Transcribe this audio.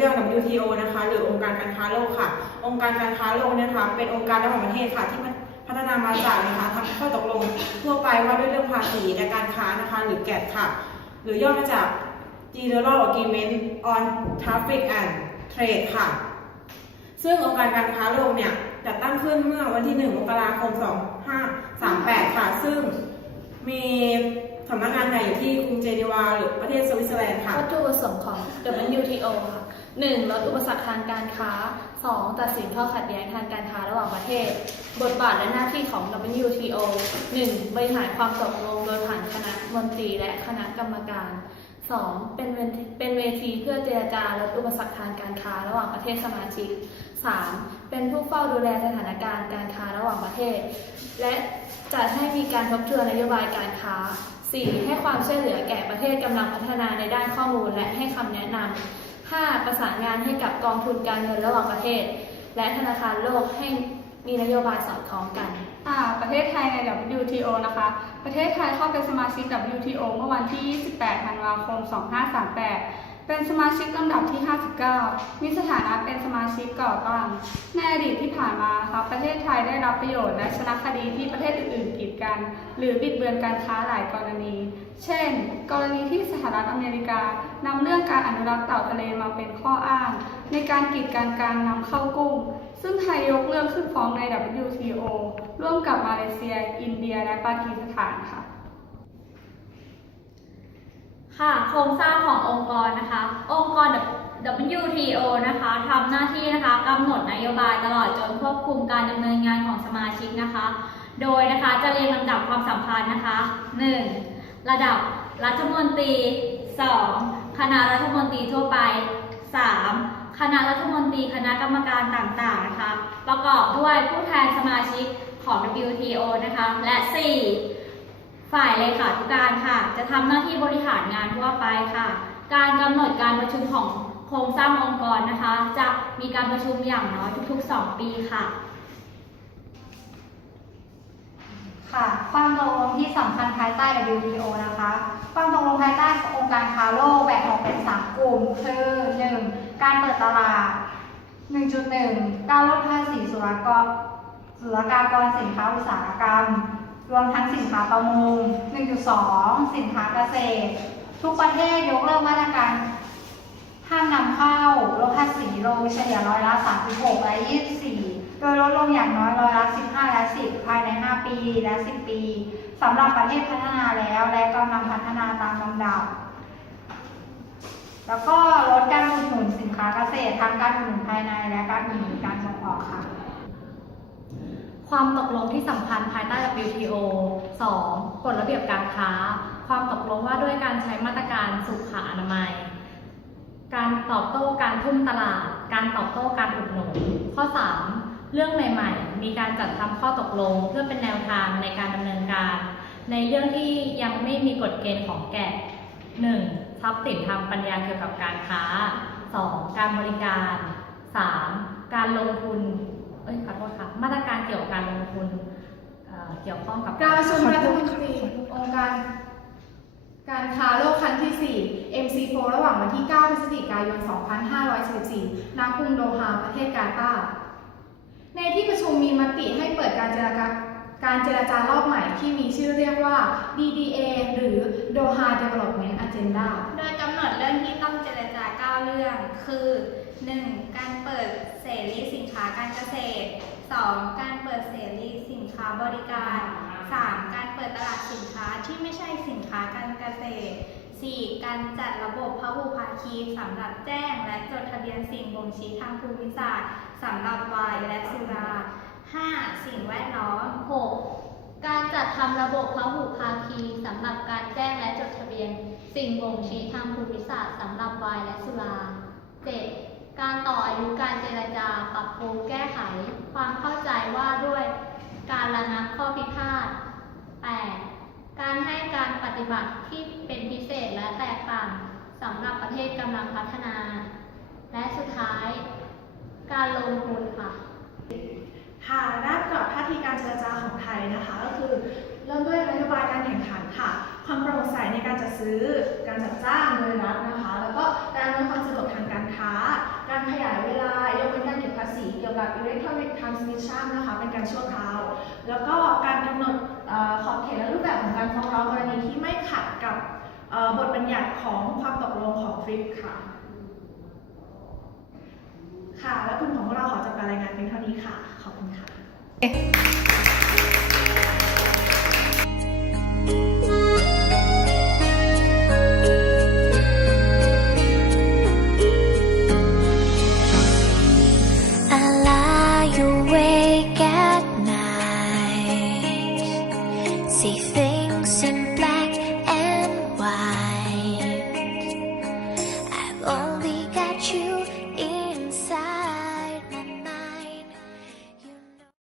เรียก WTO นะคะ หรือองค์การการค้าโลกค่ะ องค์การการค้าโลกเนี่ยนะคะ เป็นองค์การระหว่างประเทศค่ะที่พัฒนามาจากนะคะทำข้อตกลงทั่วไปว่าด้วยเรื่องภาษีและการค้านะคะ หรือแกดค่ะ หรือย่อมาจาก General Agreement on Traffic and Trade ค่ะ ซึ่งองค์การการค้าโลกเนี่ยจัดตั้งขึ้นเมื่อวันที่1มกราคม 2538 ค่ะ ซึ่งมีสำนักงานใหญ่อยู่ที่กรุงเจนีวาหรือประเทศสวิตเซอร์แลนด์ค่ะวัตถุประสงค์ของ WTO ค่ะ 1. ลดอุปสรรคทางการค้า 2. ตัดสินข้อขัดแย้งทางการค้าระหว่างประเทศ บทบาทและหน้าที่ของ WTO 1. บริหารความตกลงโดยผ่านคณะมนตรีและคณะกรรมการ 2. เป็นเป็นเวทีเพื่อเจรจาลดอุปสรรคทางการค้าระหว่างประเทศสมาชิก 3. เป็นผู้เฝ้าดูแลสถานการณ์การค้าระหว่างประเทศ และจัดให้มีการทบทวนนโยบายการค้า 4. ให้ความช่วยเหลือแก่ประเทศกำลังพัฒนาในด้านข้อมูลและให้คำแนะนำ 5. ประสานงานให้กับกองทุนการเงินระหว่างประเทศ และธนาคารโลกให้มีนโยบายสอดคล้องกัน อ่า ประเทศไทยใน WTO นะคะ ประเทศไทยเข้าเป็นสมาชิก WTO เมื่อวันที่ 28 ธันวาคม 2538 เป็นสมาชิกลำดับที่ 59 มีสถานะเป็นสมาชิกก่อตั้งในอดีตที่ผ่านมานะคะประเทศไทยได้รับประโยชน์และชนะคดีที่ประเทศอื่นๆกีดกัน หรือบิดเบือนการค้าหลายกรณี เช่น กรณีที่สหรัฐอเมริกานำเรื่องการอนุรักษ์เต่าทะเลมาเป็นข้ออ้าง ในการกีดกันการนำเข้ากุ้ง ซึ่งไทยยกเรื่องขึ้นฟ้องใน WTO ร่วมกับมาเลเซีย อินเดีย และปากีสถานค่ะ ค่ะ โครงสร้างขององค์กรนะคะ WTO นะคะทำหน้าที่นะคะกำหนดนโยบายตลอดจนควบคุมการดำเนินงานของสมาชิกนะคะ โดยนะคะจะเรียงลำดับความสำคัญนะคะ 1. ระดับรัฐมนตรี 2. คณะรัฐมนตรีทั่วไป 3. คณะรัฐมนตรีคณะกรรมการต่างๆนะคะ ประกอบด้วยผู้แทนสมาชิกของ WTO นะคะและ 4. ฝ่ายเลขาธิการค่ะ จะทำหน้าที่บริหารงานทั่วไปค่ะ การกำหนดการประชุมของ โครงสร้างองค์กรนะคะ จะมีการประชุมอย่างน้อยทุกๆ 2 ปีค่ะ ค่ะ ความตกลงที่สำคัญภายใต้ WTO นะคะ ความตกลงภายใต้องค์การค้าโลกแบ่งออกเป็น 3 กลุ่ม คือ 1. การเปิดตลาด 1.1 การลดภาษีศุลกรศุลกากรสินค้าอุตสาหกรรม รวมทั้งสินค้าประมง 1.2 สินค้าเกษตร ทุกประเทศยกเลิกมาตรการ ห้ามนำเข้าลดภาษีลงเฉลี่ยร้อยละ36และ24 โดยลดลงอย่างน้อยร้อยละ15 และ 10 ภายใน 5 ปีและ 10 ปีสำหรับประเทศพัฒนาแล้วและกำลังพัฒนาตามลำดับ แล้วก็ลดการอุดหนุนสินค้าเกษตรทั้งการอุดหนุนภายในและการอุดหนุนการส่งออกค่ะ ความตกลงที่สำคัญภายใต้ WTO 2. กฎระเบียบการค้า ความตกลงว่าด้วยการใช้มาตรการสุขอนามัย ตอบโต้การทุ่มตลาด การตอบโต้การอุดหนุน ข้อ 3. เรื่องใหม่ๆ มีการจัดทำข้อตกลง เพื่อเป็นแนวทางในการดำเนินการ ในเรื่องที่ยังไม่มีกฎเกณฑ์ของแกะ 1. ทรัพย์สินทางปัญญาเกี่ยวกับการค้า 2. การบริการ 3. การลงทุน เอ้ยขอโทษค่ะ มาตรการเกี่ยวกับการลงทุนเอ่อเกี่ยวข้องกับการประชุมรัฐมนตรีองค์การ การค้าโลกครั้งที่ 4 MC4 ระหว่างวันที่ 9 พฤศจิกายน 2544ณ กรุงโดฮา ประเทศกาตาร์ในที่ประชุมมีมติให้เปิดการเจรจาการเจรจารอบใหม่ที่มีชื่อเรียกว่า DDA หรือ Doha Development Agenda โดยกำหนดเรื่องที่ต้องเจรจา 9 เรื่อง คือ 1. การเปิดเสรีสินค้าการเกษตร 2. การเปิดเสรีสินค้าบริการ 3. การเปิดตลาดสินค้าที่ไม่ใช่สินค้าการเกษตร 4. การจัดระบบพหุภาคีสำหรับแจ้ง และจดทะเบียนสิ่งบ่งชี้ทางภูมิศาสตร์สำหรับวน์และสุรา 5. สิ่งแวดล้อม 6. การจัดทำระบบพหุภาคีสำหรับการแจ้งและจดทะเบียน สิ่งบ่งชี้ทางภูมิศาสตร์สำหรับวน์และสุรา 7. การต่ออายุการเจรจาปรับปรุงแก้ไข ความเข้าใจว่าด้วยการระงับข้อพิพาท 8. การให้การป ฏิบัติที่เป็นพิเศษและแตกต่างสำหรับประเทศกำลังพัฒนา และสุดท้าย การลงทุนค่ะ ค่ะด้านกับท่าทีการเจรจาของไทยนะคะ ก็คือเริ่มด้วยนโยบายการแข่งขันค่ะ ความโปร่งใสในการจัดซื้อ การจัดจ้างโดยรัฐนะคะ แล้วก็การอำนวยความสะดวกทางการค้า electronic transmission นะคะ เป็นการชั่วคราว แล้วก็การกำหนดเอ่อขอบเของการฟ้องร้องกรณีที่ไม่ขัดกับบทบัญญัติของความตกลงของฟิกค่ะ ค่ะ และคุณของพวกเราขอจบการรายงานเพียงเท่านี้ค่ะ ขอบคุณค่ะ